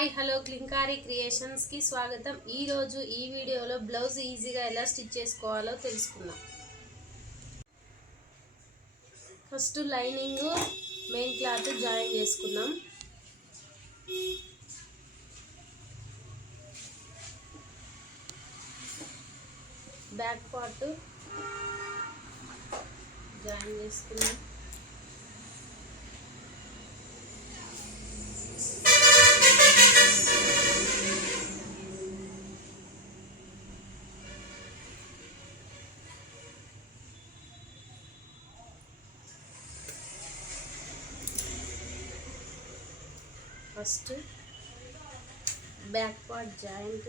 Hi hello క్లింకారీ క్రియేషన్స్కి స్వాగతం. ఈరోజు ఈ వీడియోలో బ్లౌజ్ ఈజీగా ఎలా స్టిచ్ చేసుకోవాలో తెలుసుకుందాం. First lining main cloth join చేసుకుందాం. బ్యాక్ పార్ట్ జాయిన్ చేసుకుందాం. First back part joint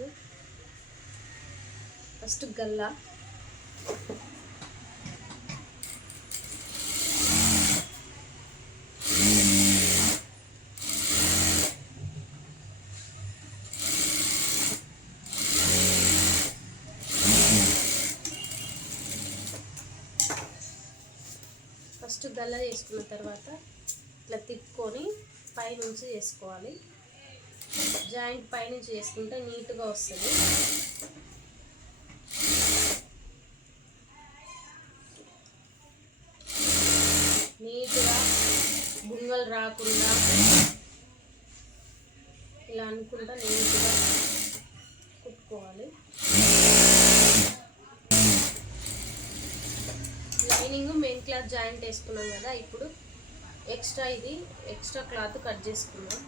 first Galla. First గల్లా చేసుకున్న తర్వాత ఇట్లా తిప్పుకొని పైనుంచి చేసుకోవాలి. జాయింట్ పైనుంచి చేసుకుంటే నీట్గా వస్తుంది. నీట్గా బుంగలు రాకుండా ఇలా అనుకుంటా నీట్గా కుట్టుకోవాలి. లైనింగ్ మెయిన్ క్లాత్ జాయింట్ వేసుకున్నాం కదా ఇప్పుడు ఎక్స్ట్రా ఇది ఎక్స్ట్రా క్లాత్ కట్ చేసుకుందాం.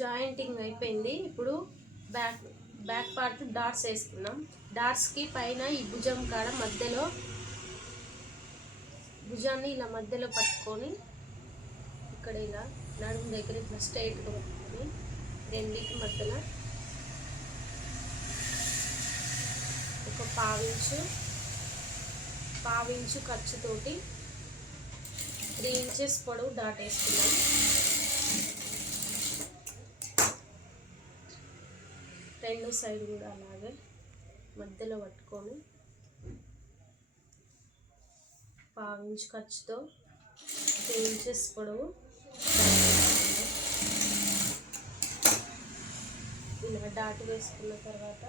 జాయింటింగ్ అయిపోయింది. ఇప్పుడు బ్యాక్ బ్యాక్ పార్ట్ డాట్స్ వేసుకున్నాం డాట్స్కి పైన ఈ భుజం కాడ మధ్యలో భుజాన్ని ఇలా మధ్యలో పట్టుకొని ఇక్కడ ఇలా నడుము దగ్గర ఇట్లా స్ట్రైట్గా పట్టుకొని రెండింటి మధ్యలో ఒక పావించు పావించు ఖర్చుతోటి త్రీ ఇంచెస్ పొడవు డాట్ వేసుకున్నాం రెండు సైడ్ కూడా అలాగే మధ్యలో పట్టుకొని పావించు ఖర్చుతో త్రీ ఇంచెస్ పొడవు ఇలా డాటు వేసుకున్న తర్వాత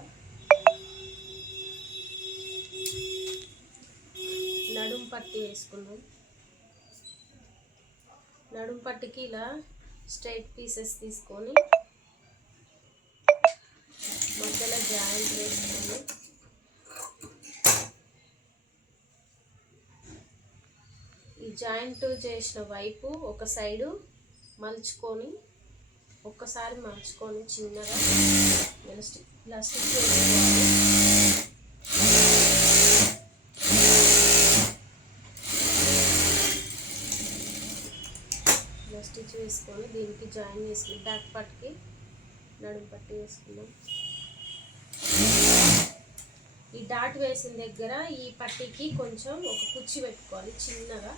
నడుం పట్టి వేసుకున్నాం నడుం పట్టికి ఇలా స్ట్రైట్ పీసెస్ తీసుకొని మధ్యలో జాయింట్ వేసుకొని ఈ జాయింట్ చేసిన వైపు ఒక సైడు మలుచుకొని ఒక్కసారి మలుచుకొని చిన్నగా నేను స్టిక్ ఇలా స్టిక్ చేసుకోవాలి. ఇలా స్టిచ్ వేసుకొని దీనికి జాయిన్ చేసుకుని బ్యాక్ పట్టుకి నడుము పట్టి వేసుకున్నాం ఈ డాట్ వేసిన దగ్గర ఈ పట్టీకి కొంచెం ఒక కుర్చీ పెట్టుకోవాలి చిన్నగా.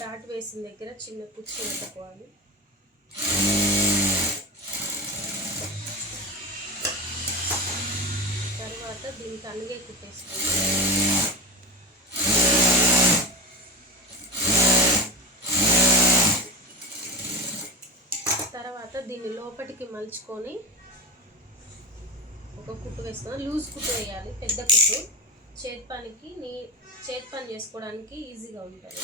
డాట్ వేసిన దగ్గర చిన్న కుర్చీ పెట్టుకోవాలి. తర్వాత దీనికి అలిగే కుట్టేసుకోవాలి. తర్వాత దీన్ని లోపలికి మలుచుకొని ఒక కుట్టు వేసుకొని లూజ్ కుట్టు వేయాలి పెద్ద కుట్టు. చేతి పనికి నీ చేతి పని చేసుకోవడానికి ఈజీగా ఉంటుంది.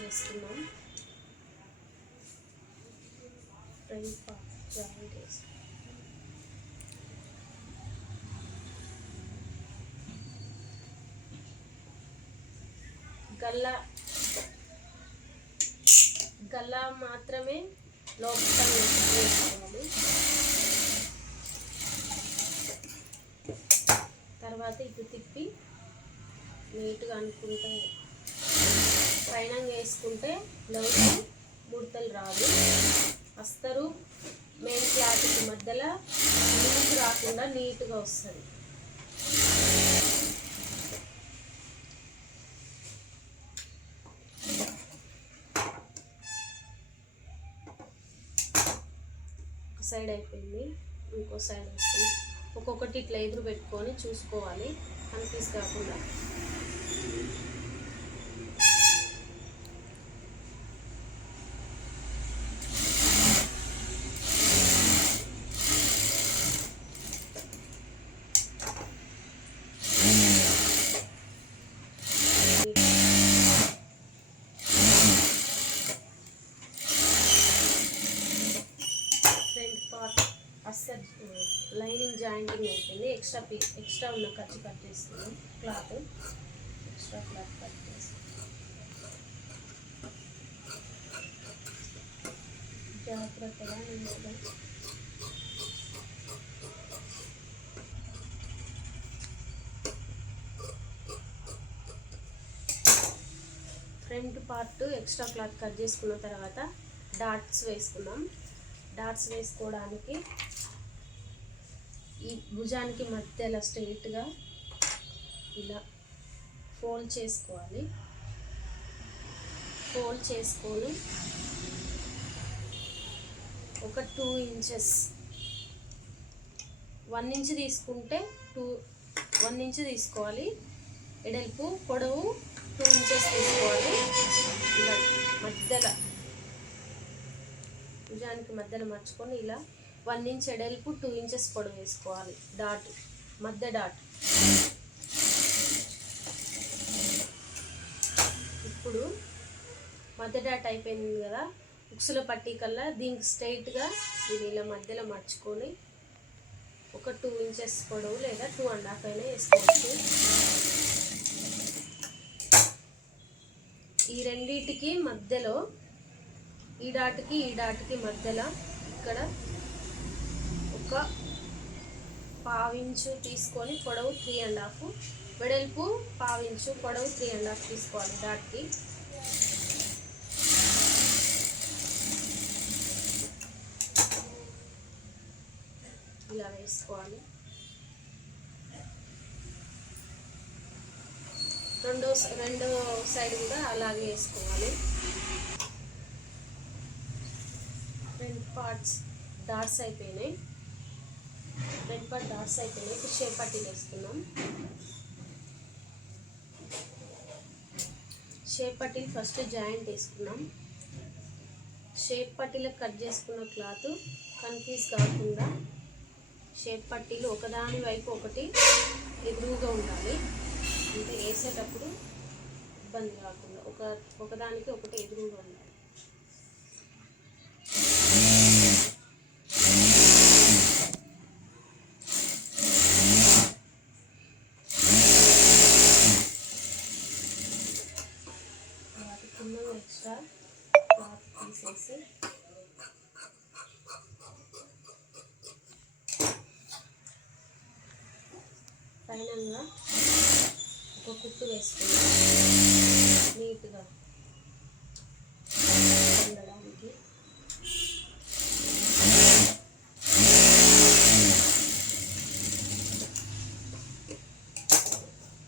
వేసుకున్నాం ఫ్రంట్ పార్ట్ జాయింట్ వేసుకున్నాం గల్లా గల్లా మాత్రమే లోపల వేసుకోవాలి తర్వాత ఇటు తిప్పి నీట్గా అనుకుంటా వేసుకుంటే బ్లౌజ్ ముడతలు రాదు అస్తరు మెయిన్ క్లాత్కి మధ్యలో నీట్ రాకుండా నీట్గా వస్తుంది. సైడ్ అయిపోయింది ఇంకో సైడ్ వస్తుంది. ఒక్కొక్కటి ఇట్లా ఎదురు పెట్టుకొని చూసుకోవాలి కన్ఫ్యూజ్ కాకుండా ఫ్రంట్ పార్ట్ అస్సలు లైనింగ్ జాయింటింగ్ అయిపోయింది ఎక్స్ట్రా పీ ఎక్స్ట్రా ఉన్న ఖర్చు కట్ చేస్తున్నాం క్లాత్. ఎక్స్ట్రా క్లాత్ కట్ చేసి జాగ్రత్తగా నీట్గా front part extra cloth cut చేసుకున్న తర్వాత డాట్స్ వేసుకున్నాం డాట్స్ వేసుకోవడానికి ఈ భుజానికి మధ్యలో స్ట్రెయిట్గా ఇలా ఫోల్డ్ చేసుకోవాలి. ఫోల్డ్ చేసుకొని ఒక టూ ఇంచెస్. వన్ ఇంచ్ తీసుకుంటే టూ వన్ ఇంచ్ తీసుకోవాలి. ఎడల్పు పొడవు టూ ఇంచెస్ తీసుకోవాలి. ఇలా మధ్యలో భుజానికి మధ్యలో మర్చుకొని ఇలా వన్ ఇంచ్ ఎడల్పు టూ ఇంచెస్ పొడవు వేసుకోవాలి. డాట్ మధ్య డాట్. ఇప్పుడు మధ్య డాట్ అయిపోయింది కదా ఉక్సుల పట్టీ కల్లా దీనికి స్ట్రైట్గా ఇది ఇలా మధ్యలో మర్చుకొని ఒక టూ ఇంచెస్ పొడవు లేదా టూ అండ్ హాఫ్ అయినా వేసుకోవచ్చు. ఈ రెండింటికి మధ్యలో ఈ డాట్కి ఈ డాట్కి మధ్యలో ఇక్కడ ఒక పావించు తీసుకొని పొడవు త్రీ అండ్ హాఫ్ వెడల్పు పావించు పొడవు త్రీ అండ్ హాఫ్ తీసుకోవాలి డాట్కి ఇలా వేసుకోవాలి. రెండో రెండో సైడ్ కూడా అలాగే వేసుకోవాలి. రెండు పార్ట్స్ డాట్స్ అయిపోయినాయి. రెడ్ పార్ట్ డాట్స్ అయిపోయినాయి ఇప్పుడు షేప్ పట్టీలు వేసుకున్నాం. షేప్ పట్టీలు ఫస్ట్ జాయింట్ వేసుకున్నాం. షేప్ పట్టీలకు కట్ చేసుకున్న క్లాత్ కన్ఫ్యూజ్ కాకుండా షేప్ పట్టీలు ఒకదాని వైపు ఒకటి ఎదురుగా ఉండాలి. అంటే వేసేటప్పుడు ఇబ్బంది కాకుండా ఒక ఒకదానికి ఒకటి ఎదురుగా ఉండాలి వాటి కింద ఎక్స్ట్రా క్లాత్ తీసేసి ఫైనల్గా ఒక కుట్టు వేసుకున్నాం నీట్గా ఉండడానికి.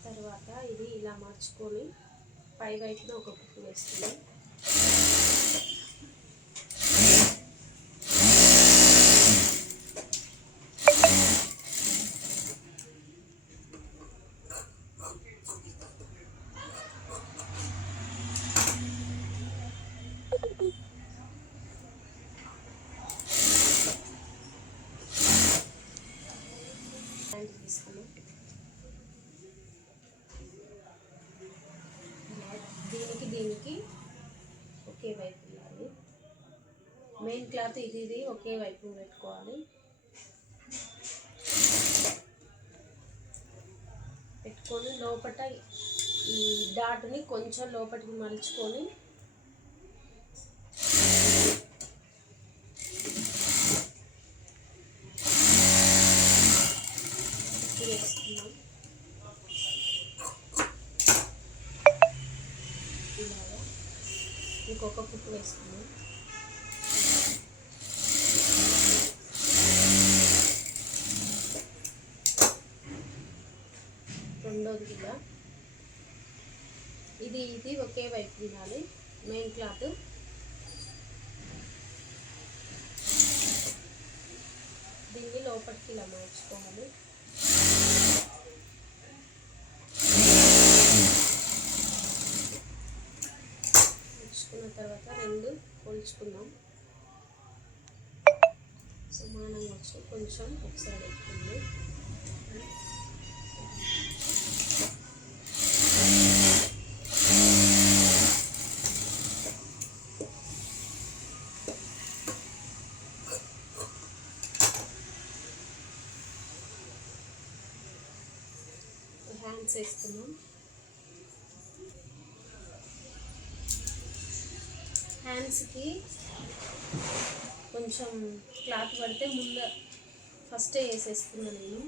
తర్వాత ఇది ఇలా మార్చుకొని పై వైపున ఒక కుట్టు వేస్తుంది ప్యాంట్ తీసుకున్నాం ఇలా దీనికి దీనికి ఒకే వైపు వెళ్ళాలి మెయిన్ క్లాత్ ఇది ఇది ఒకే వైపు పెట్టుకోవాలి. పెట్టుకొని లోపట ఈ డాట్ని కొంచెం లోపలికి మలుచుకొని ఇది వేసుకున్నాం ఇలాగా ఇంకొక కుట్టు వేసుకున్నాం రెండోది కూడా ఇది ఇది ఒకే వైపు తినాలి. మెయిన్ క్లాత్ దీన్ని లోపలికి ఇలా మార్చుకోవాలి. మార్చుకున్న తర్వాత రెండు పోల్చుకుందాం. సమానంగా వచ్చి. కొంచెం ఒకసారి ఎక్కుంది మిక్స్ వేసుకున్నాం హ్యాండ్స్కి కొంచెం క్లాత్ పడితే ముందు ఫస్టే వేసేస్తున్నా నేను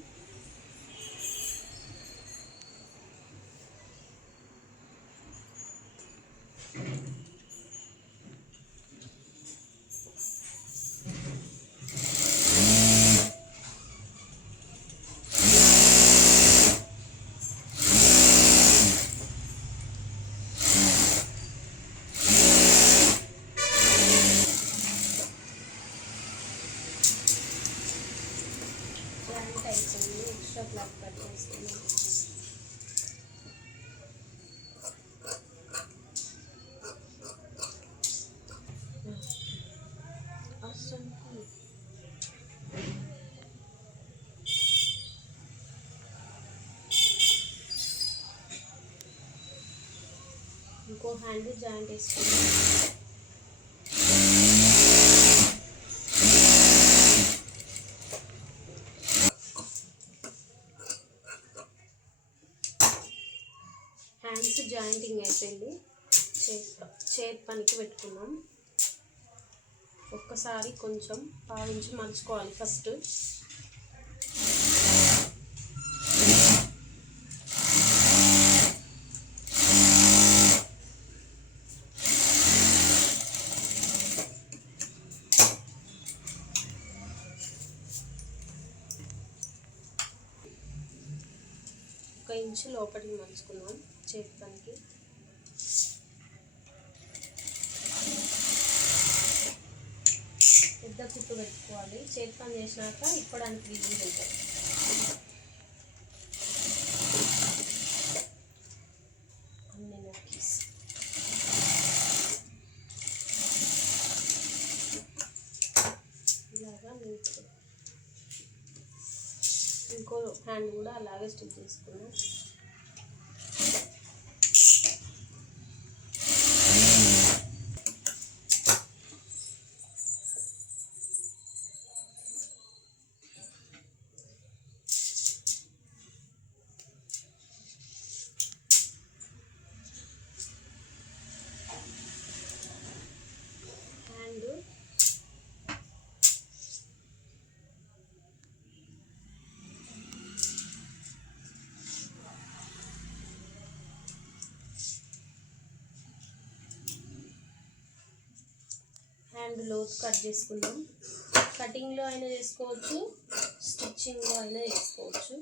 ప్యాంట్ అయిపోయింది ఎక్స్ట్రా క్లాత్ కట్ చేసుకున్నాం అసలు ఇంకో హ్యాండ్ జాయింట్ వేసుకున్నాం హ్యాండ్స్ జాయింటింగ్ అయిపోయింది. చేతి చేతి పనికి పెట్టుకున్నాం. ఒక్కసారి కొంచెం పావించి మలుచుకోవాలి ఫస్ట్. ఒక లోపలికి మలుచుకున్నాం చేతి పనికి పెద్ద కుట్టు పెట్టుకోవాలి. చేతి పని చేసినాక ఇప్పడానికి ఈజీ ఉంటుంది. అన్ని నక్కీస్. ఇలాగా నీట్గా. ఇంకో హ్యాండ్ కూడా అలాగే స్టిచ్ చేసుకున్నాం. అండ్ లోతు కట్ చేసుకుందాం. కటింగ్లో అయినా చేసుకోవచ్చు స్టిచ్చింగ్లో అయినా చేసుకోవచ్చు.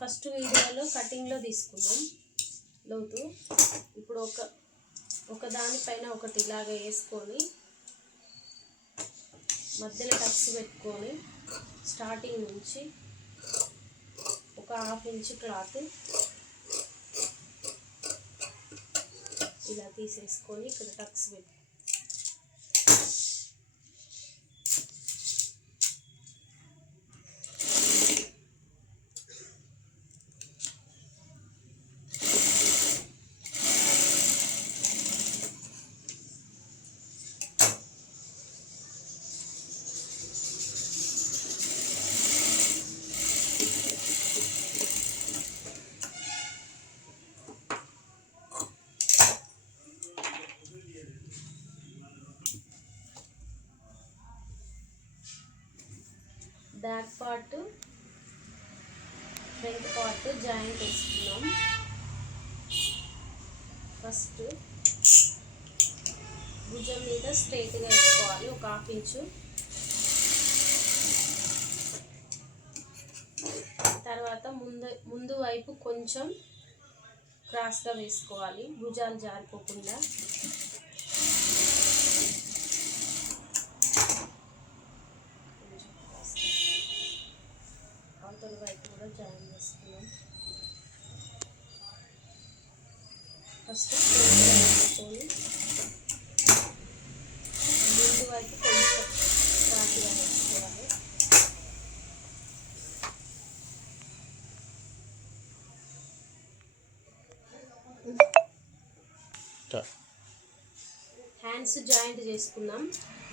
ఫస్ట్ వీడియోలో కటింగ్లో తీసుకున్నాం లోతు ఇప్పుడు ఒక ఒక దానిపైన ఒకటి ఇలాగ వేసుకొని మధ్యలో టక్స్ పెట్టుకొని స్టార్టింగ్ నుంచి ఒక హాఫ్ ఇంచ్ క్లాత్ ఇలా తీసేసుకొని ఇక్కడ టక్స్ పెట్టు back part front part joint వేసుకున్నాం ఫస్ట్ భుజం మీద స్ట్రైట్గా వేసుకోవాలి ఒక హాఫ్ ఇంచు. తర్వాత ముందు ముందు వైపు కొంచెం క్రాస్గా వేసుకోవాలి భుజాలు జారిపోకుండా కొంచెం క్రాస్గా. అవతల వైపు కూడా జాయిన్ చేసుకున్నాం ఫస్ట్ వేసుకొని కొంచెం వేసుకోవాలి హ్యాండ్స్ జాయింట్ చేసుకుందాం.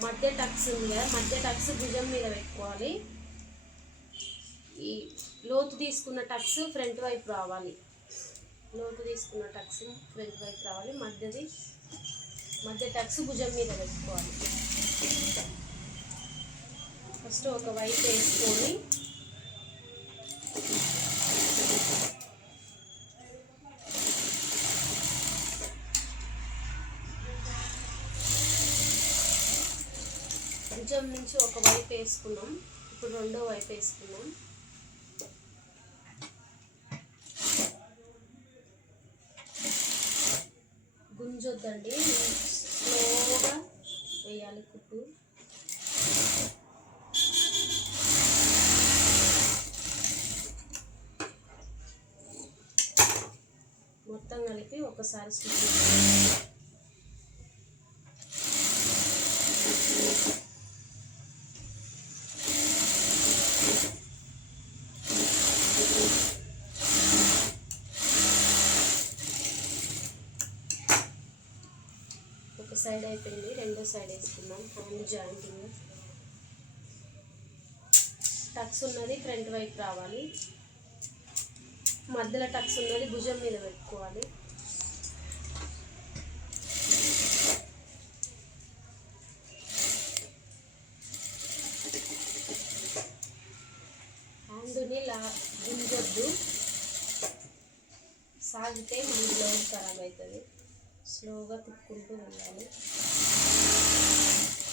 మధ్య టక్స్ ఉంది కదా మధ్య టక్స్ భుజం మీద పెట్టుకోవాలి. ఈ లోతు తీసుకున్న టక్స్ ఫ్రంట్ వైపు రావాలి. లోతు తీసుకున్న టక్స్ ఫ్రంట్ వైపు రావాలి. మధ్యది మధ్య టక్స్ భుజం మీద పెట్టుకోవాలి. ఫస్ట్ ఒక వైట్ వేసుకొని భుజం నుంచి ఒక వైపు వేసుకున్నాం. ఇప్పుడు రెండో వైపు వేసుకున్నాం. గుంజొద్దండి. వేయాలి కుట్టు. మొత్తం కలిపి ఒకసారి స్టిచ్ చేయాలి. ఒక సైడ్ అయిపోయింది సైడ్ వేసుకున్నాం హ్యాండ్ జాయింటింగ్ టక్స్ ఉన్నది ఫ్రంట్ వైపు రావాలి. మధ్యలో టక్స్ ఉన్నది భుజం మీద పెట్టుకోవాలి. హ్యాండ్ని లా గుంజొద్దు సాగితే మన బ్లౌజ్ ఖరాబ్ అవుతుంది. స్లోగా తిప్పుకుంటూ వెళ్ళాలి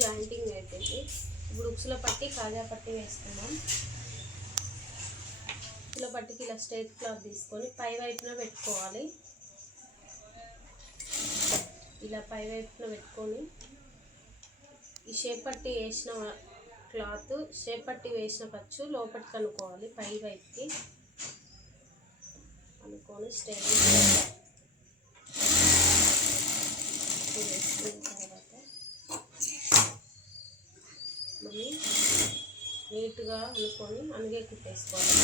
జాయింటింగ్ అయిపోయింది. ఇప్పుడు ఉక్సుల పట్టి కాజా పట్టి వేసుకుందాం ఉక్సుల పట్టికి ఇలా స్ట్రైట్ క్లాత్ తీసుకొని పై వైపున పెట్టుకోవాలి. ఇలా పై వైపున పెట్టుకొని ఈ షేప్ పట్టి వేసిన క్లాత్ షేప్ పట్టి వేసిన ఖర్చు లోపలికి అనుకోవాలి పై వైపుకి. అనుకొని స్ట్రైట్ వేసుకుంటాం నీట్గా అనుకొని అనుగే కుట్టేసుకోవాలి.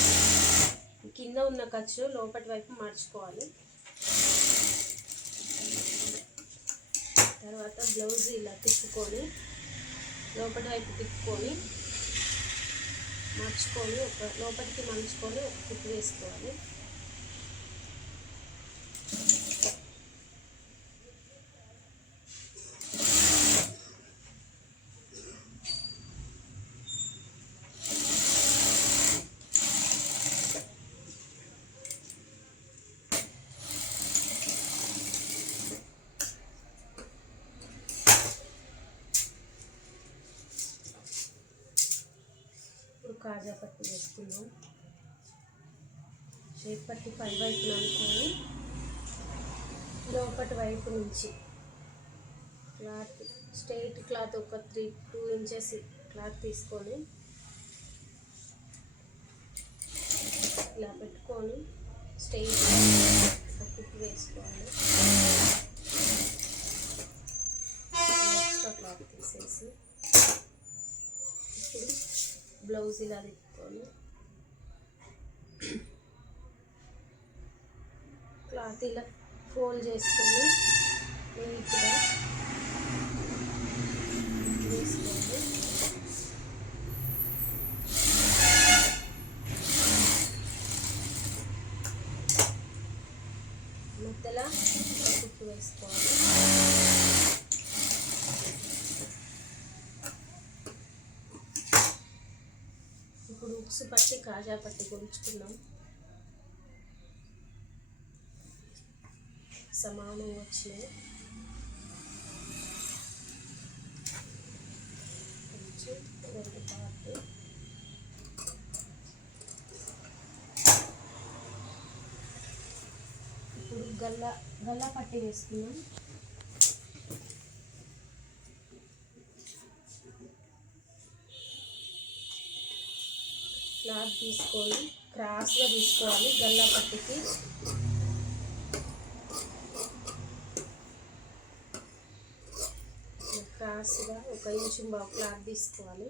కింద ఉన్న ఖర్చు లోపటి వైపు మర్చుకోవాలి. తర్వాత బ్లౌజ్ ఇలా తిప్పుకొని లోపటి వైపు తిప్పుకొని మర్చుకొని ఒక లోపలికి మలుచుకొని ఒక కుట్టు వేసుకోవాలి ఇప్పుడు కాజా తీసుకున్నాం వేసుకుందాం షేప్ పట్టి పై వైపున అనుకొని లోపటి వైపు నుంచి క్లాత్ స్ట్రైట్ క్లాత్ ఒక త్రీ టూ ఇంచెస్ క్లాత్ తీసుకొని ఇలా పెట్టుకొని స్ట్రైట్ కుట్టు వేసుకోవాలి. ఎక్స్ట్రా క్లాత్ తీసేసి ఇప్పుడు బ్లౌజ్ ఇలా తిప్పుకొని క్లాత్ ఇలా ఫోల్డ్ చేసుకొని నీట్గా వేసుకోండి మధ్యలో కుట్టు వేసుకోవాలి పట్టి కాజా పట్టి కొలుచుకుందాం సమానం వచ్చినాయి. కొంచెం రెండు పార్టీ. ఇప్పుడు గల్లా గల్లా పట్టి వేసుకున్నాం క్లాత్ తీసుకొని క్రాస్గా తీసుకోవాలి గల్లా పట్టుకి. క్రాస్గా ఒక ఇంచు బాగా క్లాత్ తీసుకోవాలి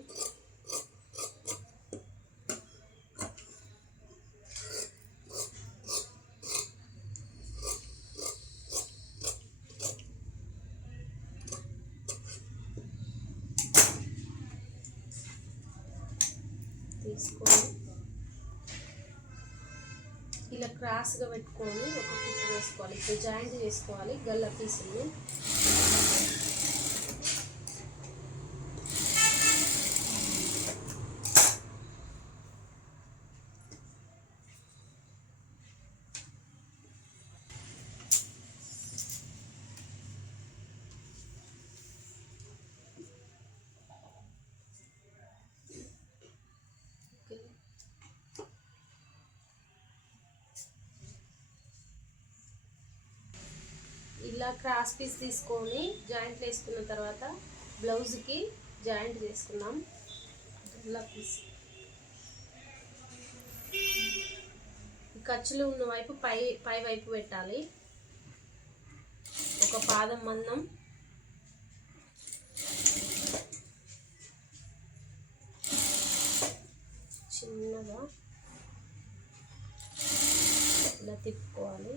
తీసుకొని ఇలా క్రాస్గా పెట్టుకొని ఒక కుట్టు వేసుకోవాలి ఇప్పుడు జాయింట్ చేసుకోవాలి గల్ల పీసుల్ని ఇలా క్రాస్ పీస్ తీసుకొని జాయింట్లు వేసుకున్న తర్వాత బ్లౌజ్కి జాయింట్ చేసుకున్నాం ఇలా పీస్. ఖర్చులు ఉన్న వైపు పై పై వైపు పెట్టాలి. ఒక పాదం మందం. చిన్నగా ఇలా తిప్పుకోవాలి.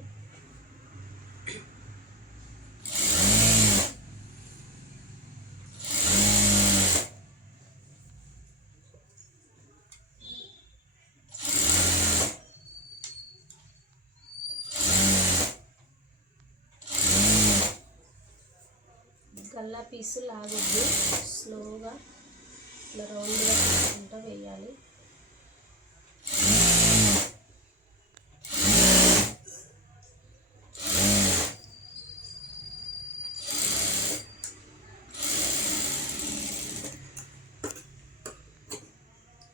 గల్లా పీసు లాగొద్దు. స్లోగా ఇట్లా రౌండ్గా తీసుకుంటూ వేయాలి.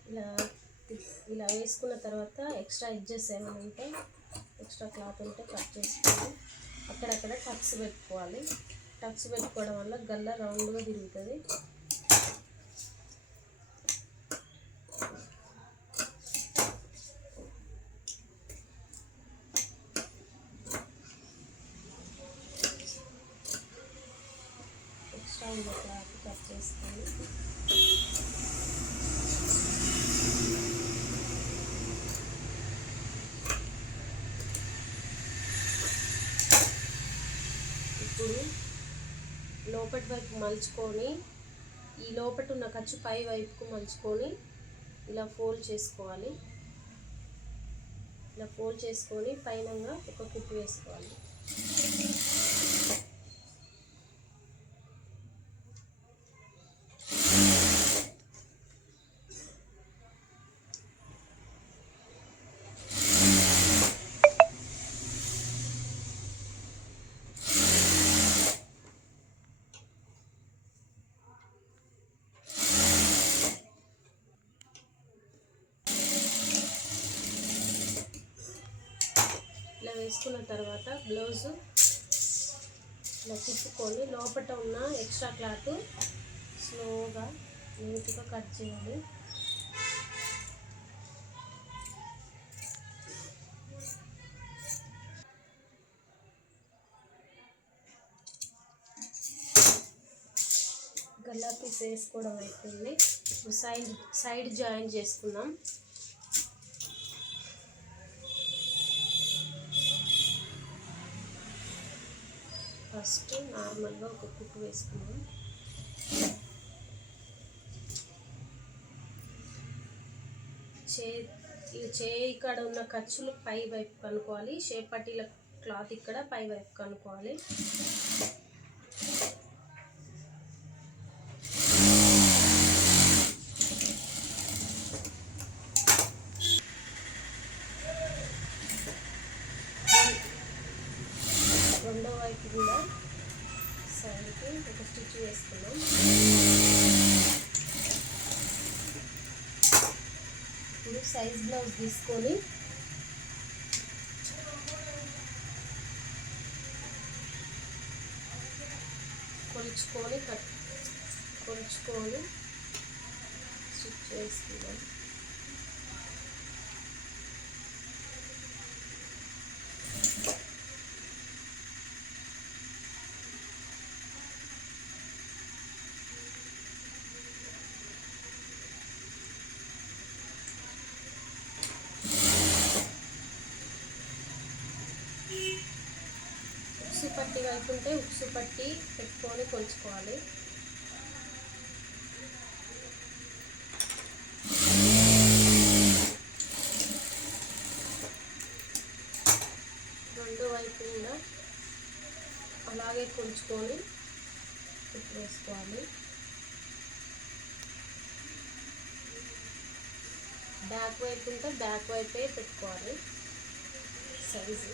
ఇలా ఇలా వేసుకున్న తర్వాత ఎక్స్ట్రా ఎడ్జెస్ ఏమైనా ఉంటే ఎక్స్ట్రా క్లాత్ ఉంటే కట్ చేసుకోవాలి అక్కడక్కడ టక్స్ పెట్టుకోవాలి. టక్స్ పెట్టుకోవడం వల్ల గల్ల రౌండ్గా తిరుగుతుంది ఎక్స్ట్రా ఉన్న క్లాత్ కట్ చేసుకోవాలి ఇప్పుడు లోపటి వైపు మలుచుకొని ఈ లోపట ఉన్న ఖర్చు పై వైపుకు మలుచుకొని ఇలా ఫోల్డ్ చేసుకోవాలి. ఇలా ఫోల్డ్ చేసుకొని పైనంగా ఒక కుట్టు వేసుకోవాలి. తీసుకున్న వేసుకున్న తర్వాత బ్లౌజ్ ఇలా తిప్పుకొని లోపల ఉన్న ఎక్స్ట్రా క్లాత్ స్లోగా నీట్గా కట్ చేయాలి. గల్లా పీస్ వేసుకోవడం అయిపోయింది. సైడ్ సైడ్ జాయిన్ చేసుకున్నాం ఫస్ట్ నార్మల్గా ఒక కుట్టు వేసుకున్నాం చే చేయి ఇక్కడ ఉన్న ఖర్చులు పై వైపు కనుక్కోవాలి. షేప్ పట్టీల క్లాత్ ఇక్కడ పై వైపు కనుక్కోవాలి రెండో వైపు కూడా సైడ్కి ఒక స్టిచ్ వేసుకున్నాం ఇప్పుడు సైజ్ బ్లౌజ్ తీసుకొని కొలుచుకొని కట్ కొలుచుకొని స్టిచ్ చేసుకుందాం ఉక్సు పట్టి వైపు ఉంటే పట్టి పెట్టుకొని కొలుచుకోవాలి. రెండు వైపు కూడా అలాగే కొలుచుకొని ఉప్పు వేసుకోవాలి. బ్యాక్ వైపు ఉంటే బ్యాక్ వైపే పెట్టుకోవాలి. సైజు.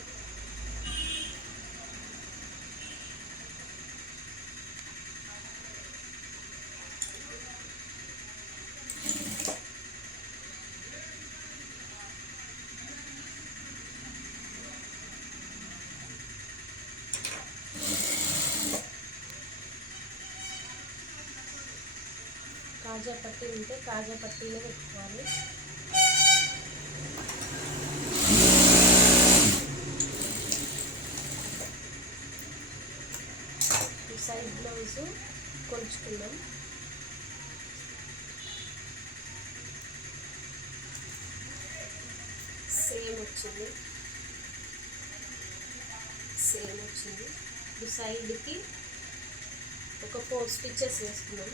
కాజా పట్టి ఉంటే కాజా పట్టీలో పెట్టుకోవాలి. సైడ్ బ్లౌజ్ కొలుచుకుందాం. సేమ్ వచ్చింది. సేమ్ వచ్చింది. ఇప్పుడు సైడ్కి ఒక ఫోర్ స్టిచ్చెస్ వేసుకున్నాం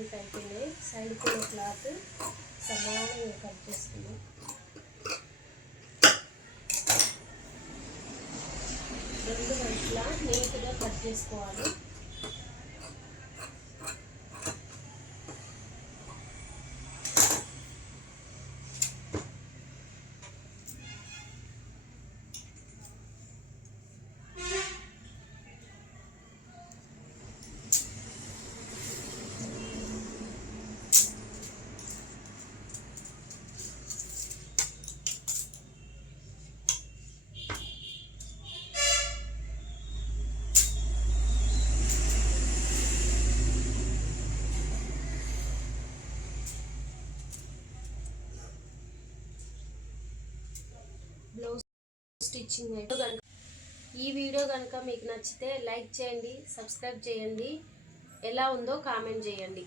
సైడ్ జాయింట్ అయిపోయినాయి సైడ్ కూడా క్లాత్ సమానంగా కట్ చేసుకున్నాం రెండు వైపులా నీట్గా కట్ చేసుకోవాలి బ్లౌజ్ స్టిచ్చింగ్ అయితే కనుక ఈ వీడియో కనుక మీకు నచ్చితే లైక్ చేయండి సబ్స్క్రైబ్ చేయండి. ఎలా ఉందో కామెంట్ చేయండి.